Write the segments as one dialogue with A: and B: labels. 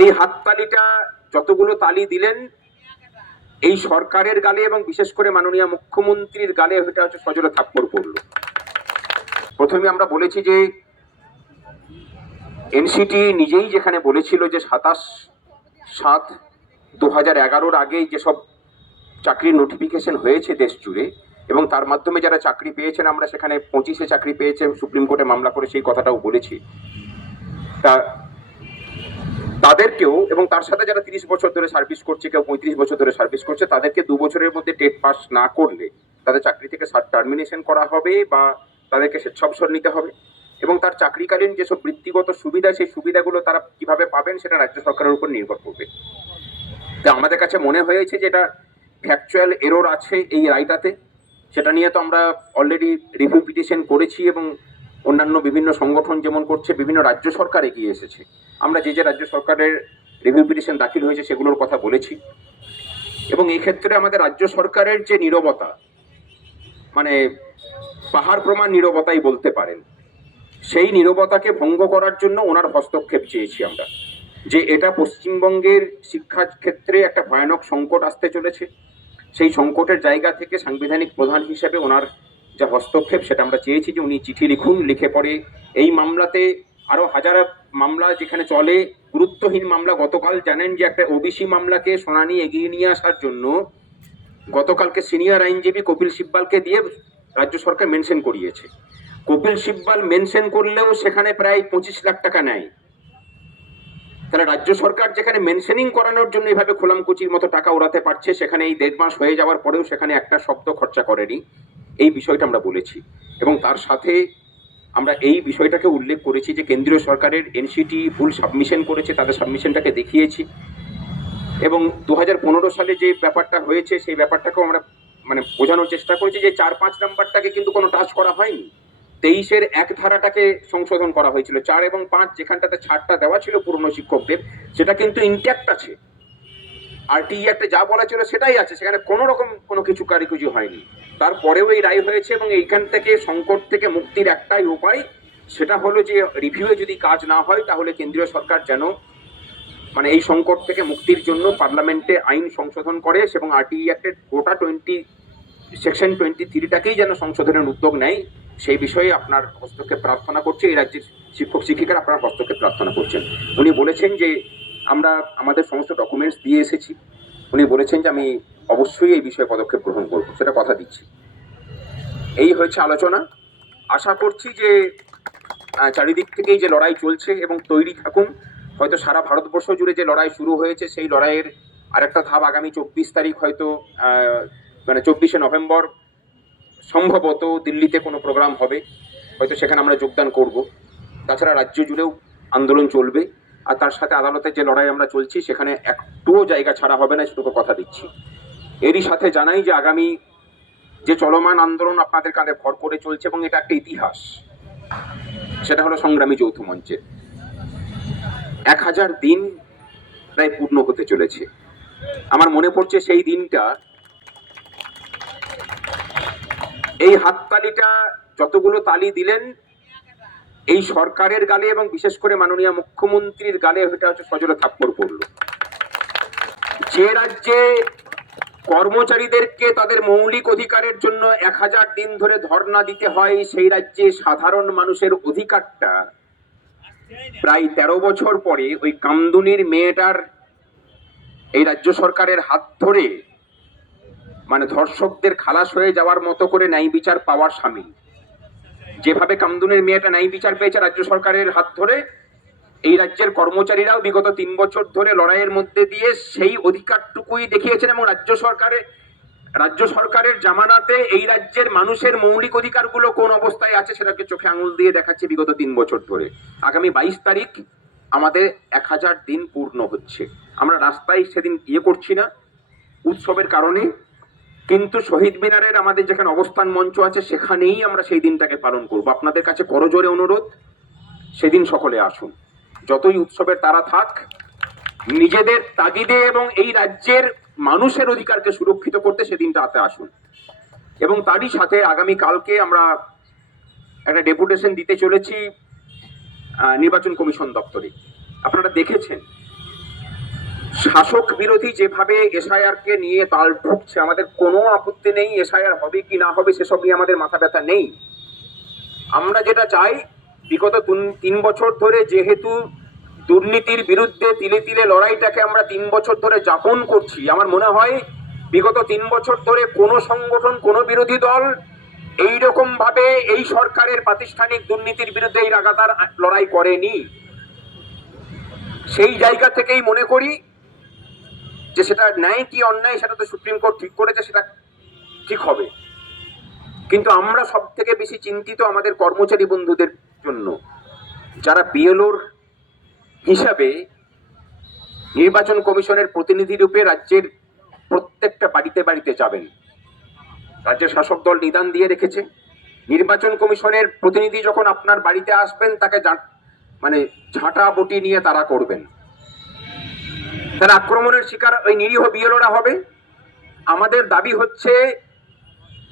A: এই হাততালিটা যতগুলো তালি দিলেন, এই সরকারের গালে এবং বিশেষ করে মাননীয় মুখ্যমন্ত্রীর গালে এটা হচ্ছে সজোরে থাপ্পড় পড়ল। প্রথমে আমরা বলেছি যে, এনসিটি নিজেই যেখানে বলেছিল যে সাতাশ সাত দু হাজার এগারোর আগেই যেসব চাকরির নোটিফিকেশন হয়েছে দেশ জুড়ে এবং তার মাধ্যমে যারা চাকরি পেয়েছেন, আমরা সেখানে পঁচিশে চাকরি পেয়েছে সুপ্রিম কোর্টে মামলা করে সেই কথাটাও বলেছি। তা তাদেরকেও এবং তার সাথে যারা তিরিশ বছর ধরে সার্ভিস করছে, কেউ পঁয়ত্রিশ বছর ধরে সার্ভিস করছে, তাদেরকে দু বছরের মধ্যে টেট পাস না করলে তাদের চাকরি থেকে টার্মিনেশন করা হবে বা তাদেরকে স্বেচ্ছাবসর নিতে হবে? এবং তার চাকরিকালীন যেসব বৃত্তিগত সুবিধা, সেই সুবিধাগুলো তারা কীভাবে পাবেন সেটা রাজ্য সরকারের উপর নির্ভর করবে। তা আমাদের কাছে মনে হয়েছে যে এটা ফ্যাকচুয়াল এরর আছে এই রায়টাতে। সেটা নিয়ে তো আমরা অলরেডি রিভিউ পিটিশন করেছি এবং অন্যান্য বিভিন্ন সংগঠন যেমন করছে, বিভিন্ন রাজ্য সরকার এগিয়ে এসেছে। আমরা যে যে রাজ্য সরকারের রিভিউ পিটিশন দাখিল হয়েছে সেগুলোর কথা বলেছি। এবং এই ক্ষেত্রে আমাদের রাজ্য সরকারের যে নীরবতা মানে পাহাড় প্রমাণ নীরবতাই বলতে পারেন, সেই নীরবতাকে ভঙ্গ করার জন্য ওনার হস্তক্ষেপ চেয়েছি আমরা। যে এটা পশ্চিমবঙ্গের শিক্ষা ক্ষেত্রে একটা ভয়ানক সংকট আসতে চলেছে। সেই সংকটের জায়গা থেকে সাংবিধানিক প্রধান হিসেবে ওনার যা হস্তক্ষেপ, সেটা আমরা চেয়েছি যে উনি চিঠি লিখুন, লিখে পড়ে এই মামলাতে আরও হাজার মামলা যেখানে চলে, গুরুত্বহীন মামলা। গতকাল জানেন যে একটা ওবিসি মামলাকে শুনানি এগিয়ে নিয়ে আসার জন্য গতকালকে সিনিয়র আইনজীবী কপিল সিব্বালকে দিয়ে রাজ্য সরকার মেনশন করিয়েছে। কপিল সিব্বাল মেনশন করলেও সেখানে প্রায় পঁচিশ লাখ টাকা নেয়। তাহলে রাজ্য সরকার যেখানে মেনশনিং করানোর জন্য এভাবে খোলামকুচির মতো টাকা ওড়াতে পারছে, সেখানে এই দেড় মাস হয়ে যাওয়ার পরেও সেখানে একটা শব্দ খরচা করেনি। এই বিষয়টা আমরা বলেছি। এবং তার সাথে আমরা এই বিষয়টাকে উল্লেখ করেছি যে কেন্দ্রীয় সরকারের এনসিটি ভুল সাবমিশন করেছে, তাদের সাবমিশনটাকে দেখিয়েছি। এবং দু হাজার পনেরো সালে যে ব্যাপারটা হয়েছে, সেই ব্যাপারটাকেও আমরা মানে বোঝানোর চেষ্টা করেছি যে চার পাঁচ নাম্বারটাকে কিন্তু কোনো টাচ করা হয়নি। তেইশের এক ধারাটাকে সংশোধন করা হয়েছিল। চার এবং পাঁচ যেখানটাতে ছাড়টা দেওয়া ছিল পুরনো শিক্ষকদের, সেটা কিন্তু ইনট্যাক্ট আছে। আর টি একটা যা বলা ছিল সেটাই আছে, সেখানে কোনো রকম কোনো কিছু কারিকুজি হয়নি। তারপরেও এই রায় হয়েছে এবং এইখান থেকে সংকট থেকে মুক্তির একটাই উপায়, সেটা হলো যে রিভিউয়ে যদি কাজ না হয়, তাহলে কেন্দ্রীয় সরকার যেন মানে এই সংকট থেকে মুক্তির জন্য পার্লামেন্টে আইন সংশোধন করে এবং আরটিই অ্যাক্টের গোটা টোয়েন্টি সেকশন টোয়েন্টি থ্রিটাকেই যেন সংশোধনের উদ্যোগ নেয়, সেই বিষয়ে আপনার হস্তক্ষেপ প্রার্থনা করছে। এই রাজ্যের শিক্ষক, শিক্ষিকারা আপনার হস্তক্ষেপ প্রার্থনা করছেন। উনি বলেছেন যে আমরা আমাদের সমস্ত ডকুমেন্টস দিয়ে এসেছি। উনি বলেছেন যে আমি অবশ্যই এই বিষয়ে পদক্ষেপ গ্রহণ করব, সেটা কথা দিচ্ছি। এই হয়েছে আলোচনা। আশা করছি যে চারিদিক থেকেই যে লড়াই চলছে এবং তৈরি থাকুন, হয়তো সারা ভারতবর্ষ জুড়ে যে লড়াই শুরু হয়েছে, সেই লড়াইয়ের আরেকটা ধাপ আগামী চব্বিশ তারিখ হয়তো মানে চব্বিশে নভেম্বর সম্ভবত দিল্লিতে কোনো প্রোগ্রাম হবে, হয়তো সেখানে আমরা যোগদান করব। তাছাড়া রাজ্য জুড়েও আন্দোলন চলবে। আর তার সাথে আদালতের যে লড়াই আমরা চলছি, সেখানে একটুও জায়গা ছাড়া হবে না, সেটুকু কথা দিচ্ছি। এরই সাথে জানাই যে আগামী যে চলমান আন্দোলন আপনাদের কাঁধে ভর করে চলছে এবং এটা একটা ইতিহাস, সেটা হলো সংগ্রামী যৌথ মঞ্চের এক হাজার দিন প্রায় পূর্ণ হতে চলেছে। আমার মনে পড়ছে সেই দিনটা, এই হাততালিটা যতগুলো তালি দিলেন এই সরকারের গালে এবং বিশেষ করে মাননীয় মুখ্যমন্ত্রীর গালে এটা হচ্ছে সজোরে থাপ্পড় পড়ল। যে রাজ্যে কর্মচারীদেরকে তাদের মৌলিক অধিকারের জন্য এক হাজার দিন ধরে ধর্ণা দিতে হয়, সেই রাজ্যে সাধারণ মানুষের অধিকারটা প্রায় তেরো বছর পরে ওই কামদুনির মেয়েটার এই রাজ্য সরকারের হাত ধরে মানে ধর্ষকদের খালাস হয়ে যাওয়ার মতো করে ন্যায় বিচার পাওয়ার সামিল। যেভাবে কামদুনের মেয়েটা ন্যায় বিচার পেয়েছে রাজ্য সরকারের হাত ধরে, এই রাজ্যের কর্মচারীরাও বিগত তিন বছর ধরে লড়াইয়ের মধ্যে দিয়ে সেই অধিকারটুকুই দেখিয়েছেন এবং রাজ্য সরকারের রাজ্য সরকারের জামানাতে এই রাজ্যের মানুষের মৌলিক অধিকারগুলো কোন অবস্থায় আছে সেটাকে চোখে আঙুল দিয়ে দেখাচ্ছে বিগত তিন বছর ধরে। আগামী বাইশ তারিখ আমাদের এক হাজার দিন পূর্ণ হচ্ছে। আমরা রাস্তায় সেদিন ইয়ে করছি না। উৎসবের কারণে কিন্তু শহীদ মিনারের আমাদের যেখানে অবস্থান মঞ্চ আছে, সেখানেই আমরা সেই দিনটাকে পালন করব। আপনাদের কাছে করজোরে অনুরোধ, সেদিন সকলে আসুন। যতই উৎসবের তারা থাক, নিজেদের তাগিদে এবং এই রাজ্যের মানুষের অধিকারকে সুরক্ষিত করতে সেদিনটাতে আসুন। এবং তারই সাথে আগামী কালকে আমরা একটা ডেপুটেশন দিতে চলেছি নির্বাচন কমিশন দপ্তরে। আপনারা দেখেছেন শাসক বিরোধী যেভাবে এসআইআর কে নিয়ে তাল ঠুকছে আমাদের কোনো আপত্তি নেই এসআইআর হবে কি না হবে, সেসব নিয়ে আমাদের মাথা ব্যথা নেই। আমরা যেটা চাই, বিগত তিন বছর ধরে যেহেতু দুর্নীতির বিরুদ্ধে তিলে তিলে লড়াইটাকে আমরা তিন বছর ধরে যাপন করছি, আমার মনে হয় বিগত তিন বছর ধরে কোনো সংগঠন, কোনো বিরোধী দল এই রকম ভাবে এই সরকারের প্রাতিষ্ঠানিক দুর্নীতির বিরুদ্ধে এই লাগাতার লড়াই করেনি। সেই জায়গা থেকেই মনে করি যে সেটা ন্যায় কি অন্যায় সেটা তো সুপ্রিম কোর্ট ঠিক করেছে, সেটা ঠিক হবে। কিন্তু আমরা সব থেকে বেশি চিন্তিত আমাদের কর্মচারী বন্ধুদের জন্য। যারা বিএলওর হিসাবে নির্বাচন কমিশনের প্রতিনিধি রূপে রাজ্যের প্রত্যেকটা বাড়িতে বাড়িতে যাবেন। রাজ্যের শাসক দল নিদান দিয়ে রেখেছে। নির্বাচন কমিশনের প্রতিনিধি যখন আপনার বাড়িতে আসবেন, তাকে মানে ঝাঁটা বটি নিয়ে তারা করবেন। তারা আক্রমণের শিকার ওই নিরীহ বিএলওরা হবে। আমাদের দাবি হচ্ছে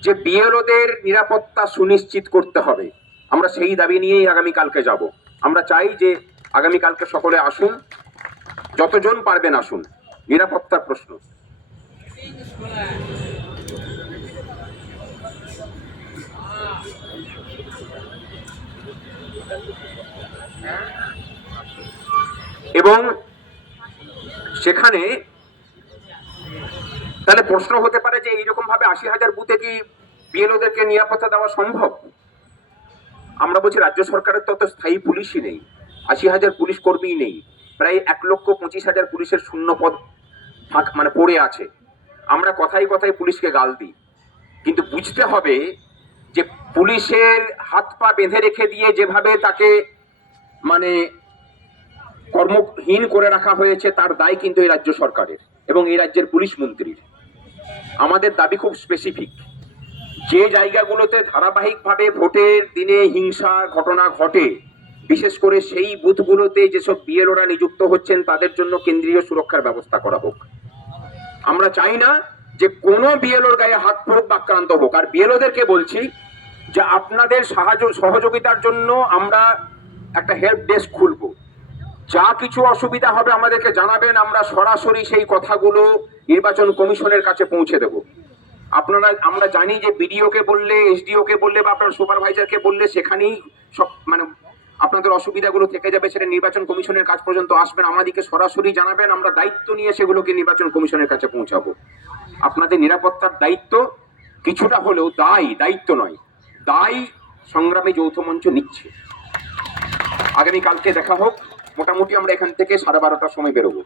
A: যে বিএলওদের নিরাপত্তা সুনিশ্চিত করতে হবে। আমরা সেই দাবি নিয়েই আগামীকালকে যাব। আমরা চাই যে আগামীকালকে সকলে আসুন। যতজন পারবেন আসুন। নিরাপত্তার প্রশ্ন। এবং সেখানে তাহলে প্রশ্ন হতে পারে যে এইরকম ভাবে আশি হাজার বুথে কি বিএলওদেরকে নিরাপত্তা দেওয়া সম্ভব? আমরা বলছি রাজ্য সরকারের তো অত স্থায়ী পুলিশই নেই। আশি হাজার পুলিশ কর্মীই নেই। প্রায় এক লক্ষ পঁচিশ হাজার পুলিশের শূন্য পদ ফাঁক মানে পড়ে আছে। আমরা কথায় কথায় পুলিশকে গাল দিই। কিন্তু বুঝতে হবে যে পুলিশের হাত পা বেঁধে রেখে দিয়ে যেভাবে তাকে মানে কর্মহীন করে রাখা হয়েছে, তার দায় কিন্তু এই রাজ্য সরকারের এবং এই রাজ্যের পুলিশ মন্ত্রীর। আমাদের দাবি খুব স্পেসিফিক যে জায়গাগুলোতে ধারাবাহিকভাবে ভোটের দিনে হিংসা ঘটনা ঘটে, বিশেষ করে সেই বুথগুলোতে যেসব বিএলওরা নিযুক্ত হচ্ছেন, তাদের জন্য কেন্দ্রীয় সুরক্ষার ব্যবস্থা করা হোক। আমরা চাই না যে কোনো বিএলওর গায়ে হাত বা আক্রান্ত হোক। আর বিএলওদেরকে বলছি যে আপনাদের সাহায্য, সহযোগিতার জন্য আমরা একটা হেল্প ডেস্ক খুলবো। যা কিছু অসুবিধা হবে আমাদেরকে জানাবেন, আমরা সরাসরি সেই কথাগুলো নির্বাচন কমিশনের কাছে পৌঁছে দেব। আপনারা, আমরা জানি যে বিডিও কে বললে এসডিও কে বললে বা আপনার সুপারভাইজারকে বললে সেখানেই সব মানে আপনাদের অসুবিধাগুলো থেকে যাবে, সেটা নির্বাচন কমিশনের কাজ পর্যন্ত আসবেন আমাদেরকে সরাসরি জানাবেন, আমরা দায়িত্ব নিয়ে সেগুলোকে নির্বাচন কমিশনের কাছে পৌঁছাবো। আপনাদের নিরাপত্তার দায়িত্ব কিছুটা হলেও দায়, দায়িত্ব নয়, দায় সংগ্রামী যৌথ মঞ্চ নিচ্ছে। আগামীকালকে দেখা হোক। মোটামুটি আমরা এখান থেকে সাড়ে বারোটার সময় বেরোবো।